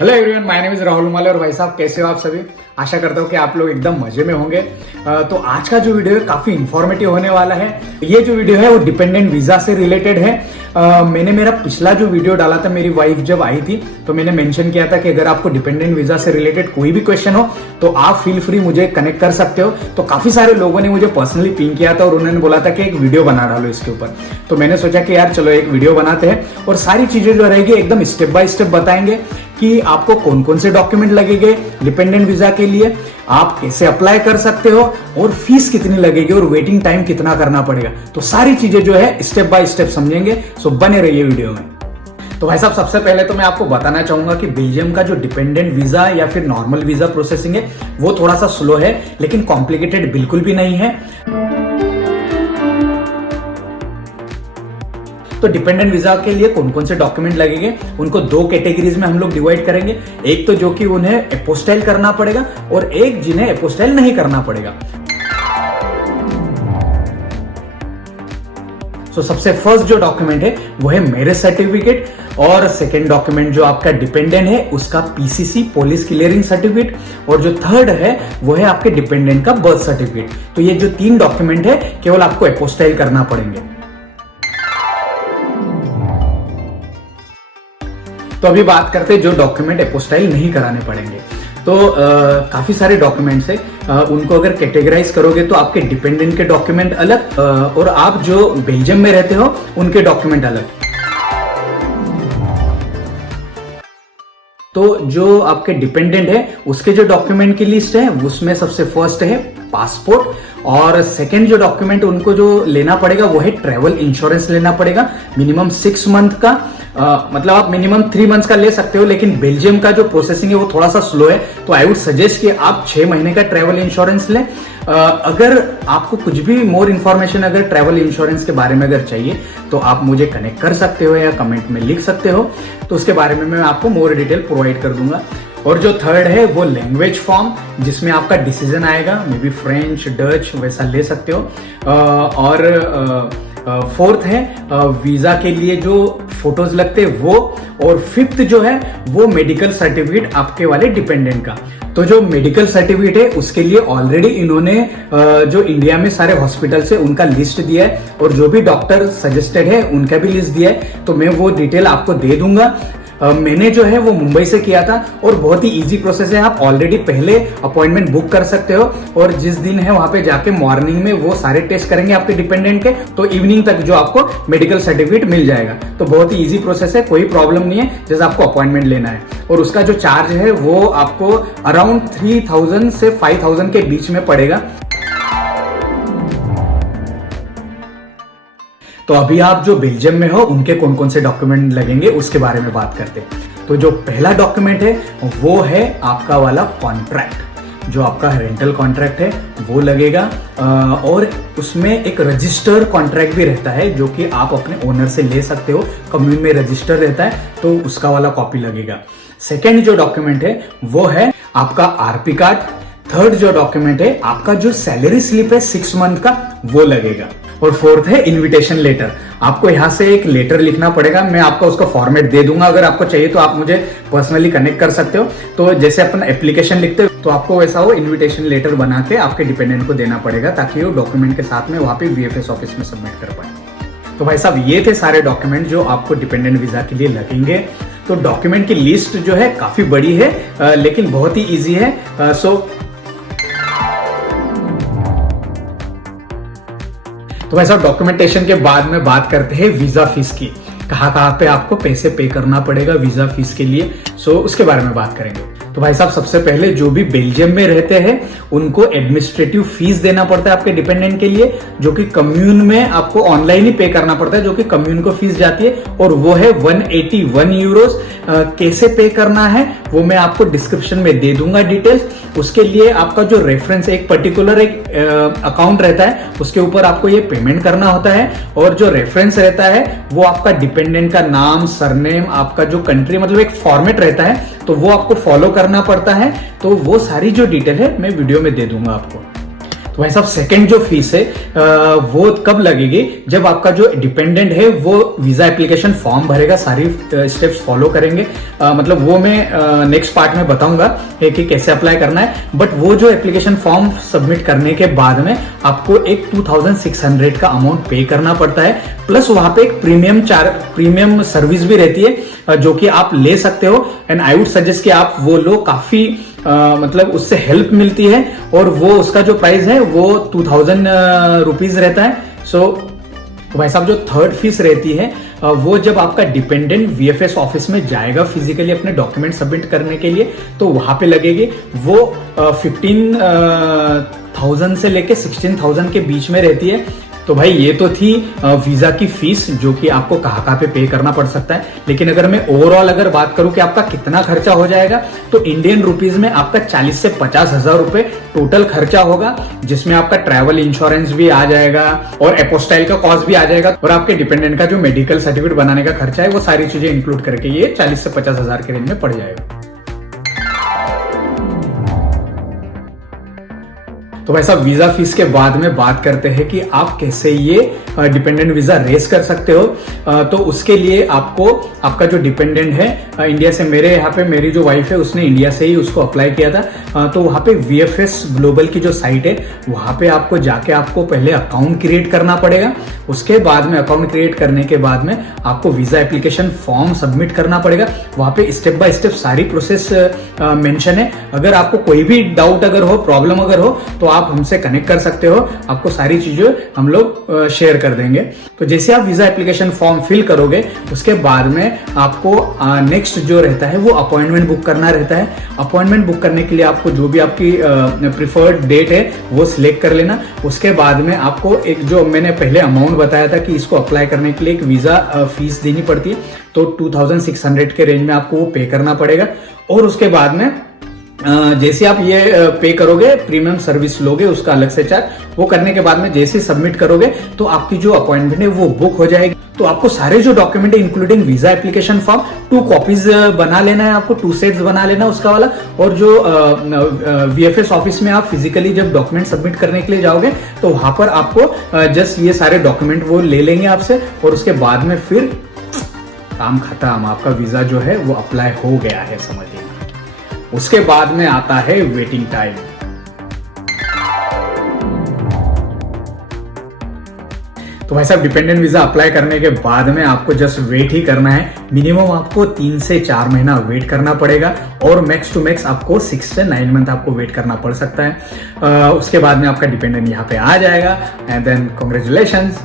Hello everyone, my name is Rahul Male. और भाई साहब, कैसे हो आप सभी? आशा करता हूँ कि आप लोग एकदम मजे में होंगे। तो आज का जो वीडियो है काफी इंफॉर्मेटिव होने वाला है। ये जो वीडियो है वो डिपेंडेंट वीजा से रिलेटेड है। मैंने मेरा पिछला जो वीडियो डाला था, मेरी वाइफ जब आई थी, तो मैंने मेंशन किया था कि अगर आपको डिपेंडेंट वीजा से रिलेटेड कोई भी क्वेश्चन हो तो आप फील फ्री मुझे कनेक्ट कर सकते हो। तो काफी सारे लोगों ने मुझे पर्सनली पिंग किया था और उन्होंने बोला था कि एक वीडियो बना डालो इसके ऊपर। तो मैंने सोचा कि यार चलो एक वीडियो बनाते हैं और सारी चीजें जो रहेगी एकदम स्टेप बाय स्टेप बताएंगे कि आपको कौन कौन से डॉक्यूमेंट लगेंगे डिपेंडेंट वीजा के लिए, आप कैसे अप्लाई कर सकते हो और फीस कितनी लगेगी और वेटिंग टाइम कितना करना पड़ेगा। तो सारी चीजें जो है स्टेप बाय स्टेप समझेंगे। सो बने रहिए वीडियो में। तो भाई साहब, सबसे पहले तो मैं आपको बताना चाहूंगा कि बेल्जियम का जो डिपेंडेंट वीजा या फिर नॉर्मल वीजा प्रोसेसिंग है वो थोड़ा सा स्लो है, लेकिन कॉम्प्लिकेटेड बिल्कुल भी नहीं है। तो डिपेंडेंट वीजा के लिए कौन कौन से डॉक्यूमेंट लगेंगे, उनको दो कैटेगरीज में हम लोग डिवाइड करेंगे। एक तो जो कि उन्हें एपोस्टाइल करना पड़ेगा और एक जिन्हें एपोस्टाइल नहीं करना पड़ेगा। तो सबसे फर्स्ट जो डॉक्यूमेंट है वो है मैरिज सर्टिफिकेट, और सेकेंड डॉक्यूमेंट जो आपका डिपेंडेंट है उसका पीसीसी पुलिस क्लियरिंग सर्टिफिकेट, और जो थर्ड है वो है आपके डिपेंडेंट का बर्थ सर्टिफिकेट। तो ये जो तीन डॉक्यूमेंट है केवल आपको एपोस्टाइल करना पड़ेंगे। तो अभी बात करते हैं जो डॉक्यूमेंट एपोस्टाइल नहीं कराने पड़ेंगे। तो काफी सारे डॉक्यूमेंट्स है, उनको अगर कैटेगराइज करोगे तो आपके डिपेंडेंट के डॉक्यूमेंट अलग और आप जो बेल्जियम में रहते हो उनके डॉक्यूमेंट अलग। तो जो आपके डिपेंडेंट है उसके जो डॉक्यूमेंट की लिस्ट है उसमें सबसे फर्स्ट है पासपोर्ट, और सेकंड जो डॉक्यूमेंट उनको जो लेना पड़ेगा वो है ट्रैवल इंश्योरेंस लेना पड़ेगा मिनिमम 6 मंथ का। मतलब आप मिनिमम 3 मंथ्स का ले सकते हो, लेकिन बेल्जियम का जो प्रोसेसिंग है वो थोड़ा सा स्लो है, तो आई वुड सजेस्ट कि आप 6 महीने का ट्रैवल इंश्योरेंस लें। अगर आपको कुछ भी मोर इन्फॉर्मेशन अगर ट्रैवल इंश्योरेंस के बारे में अगर चाहिए तो आप मुझे कनेक्ट कर सकते हो या कमेंट में लिख सकते हो, तो उसके बारे में मैं आपको मोर डिटेल प्रोवाइड कर दूंगा। और जो थर्ड है वो लैंग्वेज फॉर्म, जिसमें आपका डिसीजन आएगा, मे बी फ्रेंच, डच वैसा ले सकते हो। और फोर्थ है वीजा के लिए जो फोटोज लगते हैं वो, और फिफ्थ जो है वो मेडिकल सर्टिफिकेट आपके वाले डिपेंडेंट का। तो जो मेडिकल सर्टिफिकेट है उसके लिए ऑलरेडी इन्होंने जो इंडिया में सारे हॉस्पिटल से उनका लिस्ट दिया है और जो भी डॉक्टर सजेस्टेड है उनका भी लिस्ट दिया है, तो मैं वो डिटेल आपको दे दूंगा। मैंने जो है वो मुंबई से किया था और बहुत ही इजी प्रोसेस है। आप ऑलरेडी पहले अपॉइंटमेंट बुक कर सकते हो और जिस दिन है वहां पे जाके मॉर्निंग में वो सारे टेस्ट करेंगे आपके डिपेंडेंट के, तो इवनिंग तक जो आपको मेडिकल सर्टिफिकेट मिल जाएगा। तो बहुत ही इजी प्रोसेस है, कोई प्रॉब्लम नहीं है, जैसे आपको अपॉइंटमेंट लेना है। और उसका जो चार्ज है वो आपको अराउंड 3000 से 5000 के बीच में पड़ेगा। तो अभी आप जो बेल्जियम में हो उनके कौन कौन से डॉक्यूमेंट लगेंगे उसके बारे में बात करते हैं। तो जो पहला डॉक्यूमेंट है वो है आपका वाला कॉन्ट्रैक्ट, जो आपका रेंटल कॉन्ट्रैक्ट है वो लगेगा। और उसमें एक रजिस्टर्ड कॉन्ट्रैक्ट भी रहता है जो कि आप अपने ओनर से ले सकते हो, कम्यून में रजिस्टर रहता है, तो उसका वाला कॉपी लगेगा। सेकेंड जो डॉक्यूमेंट है वो है आपका आरपी कार्ड। थर्ड जो डॉक्यूमेंट है आपका जो सैलरी स्लिप है 6 मंथ का वो लगेगा। और फोर्थ है इनविटेशन लेटर। आपको यहाँ से एक लेटर लिखना पड़ेगा, मैं आपको उसका फॉर्मेट दे दूंगा, अगर आपको चाहिए तो आप मुझे पर्सनली कनेक्ट कर सकते हो। तो जैसे अपन एप्लीकेशन लिखते हो तो आपको वैसा वो इनविटेशन लेटर बना के आपके डिपेंडेंट को देना पड़ेगा, ताकि वो डॉक्यूमेंट के साथ में वहां पे वीएफएस ऑफिस में सबमिट कर पाए। तो भाई साहब, ये थे सारे डॉक्यूमेंट जो आपको डिपेंडेंट वीजा के लिए लगेंगे। तो डॉक्यूमेंट की लिस्ट जो है काफी बड़ी है, लेकिन बहुत ही ईजी है। तो वैसा डॉक्यूमेंटेशन के बाद में बात करते हैं वीजा फीस की। कहाँ पे आपको पैसे पे करना पड़ेगा वीजा फीस के लिए, उसके बारे में बात करेंगे। तो भाई साहब, सबसे पहले जो भी बेल्जियम में रहते हैं उनको एडमिनिस्ट्रेटिव फीस देना पड़ता है आपके डिपेंडेंट के लिए, जो कि कम्यून में आपको ऑनलाइन ही पे करना पड़ता है, जो कि कम्यून को फीस जाती है, और वो है 181 यूरोस। कैसे पे करना है वो मैं आपको डिस्क्रिप्शन में दे दूंगा डिटेल्स। उसके लिए आपका जो रेफरेंस एक पर्टिकुलर एक अकाउंट रहता है उसके ऊपर आपको ये पेमेंट करना होता है, और जो रेफरेंस रहता है वो आपका डिपेंडेंट का नाम, सरनेम, आपका जो कंट्री, मतलब एक फॉर्मेट रहता है, तो वो आपको फॉलो करना पड़ता है। तो वो सारी जो डिटेल है मैं वीडियो में दे दूंगा आपको। तो भाई साहब सेकंड जो फीस है वो कब लगेगी, जब आपका जो डिपेंडेंट है वो वीजा एप्लीकेशन फॉर्म भरेगा, सारी स्टेप्स फॉलो करेंगे। मतलब वो मैं नेक्स्ट पार्ट में बताऊंगा कि कैसे अप्लाई करना है। बट वो जो एप्लीकेशन फॉर्म सबमिट करने के बाद में आपको एक 2600 का अमाउंट पे करना पड़ता है, प्लस वहां पे एक प्रीमियम सर्विस भी रहती है जो कि आप ले सकते हो। एंड आई वुड सजेस्ट कि आप वो लो, काफी मतलब उससे हेल्प मिलती है। और वो उसका जो प्राइस है वो 2000 रुपीज रहता है। सो भाई साहब जो थर्ड फीस रहती है वो जब आपका डिपेंडेंट वीएफएस ऑफिस में जाएगा फिजिकली अपने डॉक्यूमेंट सबमिट करने के लिए, तो वहां पे लगेगी। वो 15,000 से लेके 16,000 के बीच में रहती है। तो भाई ये तो थी वीजा की फीस जो कि आपको कहाँ पे करना पड़ सकता है। लेकिन अगर मैं ओवरऑल अगर बात करूं कि आपका कितना खर्चा हो जाएगा, तो इंडियन रुपीज में आपका 40 से 50 हजार रुपए टोटल खर्चा होगा, जिसमें आपका ट्रैवल इंश्योरेंस भी आ जाएगा और एपोस्टाइल का कॉस्ट भी आ जाएगा और आपके डिपेंडेंट का जो मेडिकल सर्टिफिकेट बनाने का खर्चा है वो सारी चीजें इंक्लूड करके ये 40 से 50 हजार के रेंज में पड़ जाएगा। तो वैसा वीजा फीस के बाद में बात करते हैं कि आप कैसे ये डिपेंडेंट वीजा रेस कर सकते हो। तो उसके लिए आपको आपका जो डिपेंडेंट है इंडिया से, मेरे यहाँ पे मेरी जो वाइफ है उसने इंडिया से ही उसको अप्लाई किया था। तो वहां पे वीएफएस ग्लोबल की जो साइट है वहां पे आपको जाके आपको पहले अकाउंट क्रिएट करना पड़ेगा। उसके बाद में अकाउंट क्रिएट करने के बाद में आपको वीजा एप्लीकेशन फॉर्म सबमिट करना पड़ेगा। वहां पे स्टेप बाय स्टेप सारी प्रोसेस मेंशन है। अगर आपको कोई भी डाउट अगर हो, प्रॉब्लम अगर हो, तो आप हमसे कनेक्ट कर सकते हो। आपको सारी चीजें हम लोग शेयर कर देंगे। तो जैसे आप वीजा एप्लीकेशन फॉर्म फिल करोगे उसके बाद में आपको नेक्स्ट जो रहता है वो अपॉइंटमेंट बुक करना रहता है। अपॉइंटमेंट बुक करने के लिए आपको जो भी आपकी प्रिफर्ड डेट है वो सिलेक्ट कर लेना। उसके बाद में आपको एक जो मैंने पहले अमाउंट बताया था कि इसको अप्लाई करने के लिए एक वीजा फीस देनी पड़ती है, तो 2600 के रेंज में आपको वो पे करना पड़ेगा। और उसके बाद में जैसे आप ये पे करोगे, प्रीमियम सर्विस लोगे उसका अलग से चार्ज, वो करने के बाद में जैसे सबमिट करोगे तो आपकी जो अपॉइंटमेंट है वो बुक हो जाएगी। तो आपको सारे जो डॉक्यूमेंट है including visa application form 2 copies बना लेना है, आपको 2 सेट्स बना लेना उसका वाला। और जो वीएफएस ऑफिस में आप फिजिकली जब डॉक्यूमेंट सबमिट करने के लिए जाओगे तो वहां पर आपको जस्ट ये सारे डॉक्यूमेंट वो ले लेंगे आपसे। और उसके बाद में फिर काम खत्म, आपका वीजा जो है वो अप्लाई हो गया है, समझिए। उसके बाद में आता है वेटिंग टाइम। तो भाई साहब डिपेंडेंट वीजा अप्लाई करने के बाद में आपको जस्ट वेट ही करना है। मिनिमम आपको 3 से 4 महीना वेट करना पड़ेगा और मैक्स टू मैक्स आपको 6 से 9 मंथ आपको वेट करना पड़ सकता है। उसके बाद में आपका डिपेंडेंट यहाँ पे आ जाएगा एंड देन कांग्रेचुलेशंस,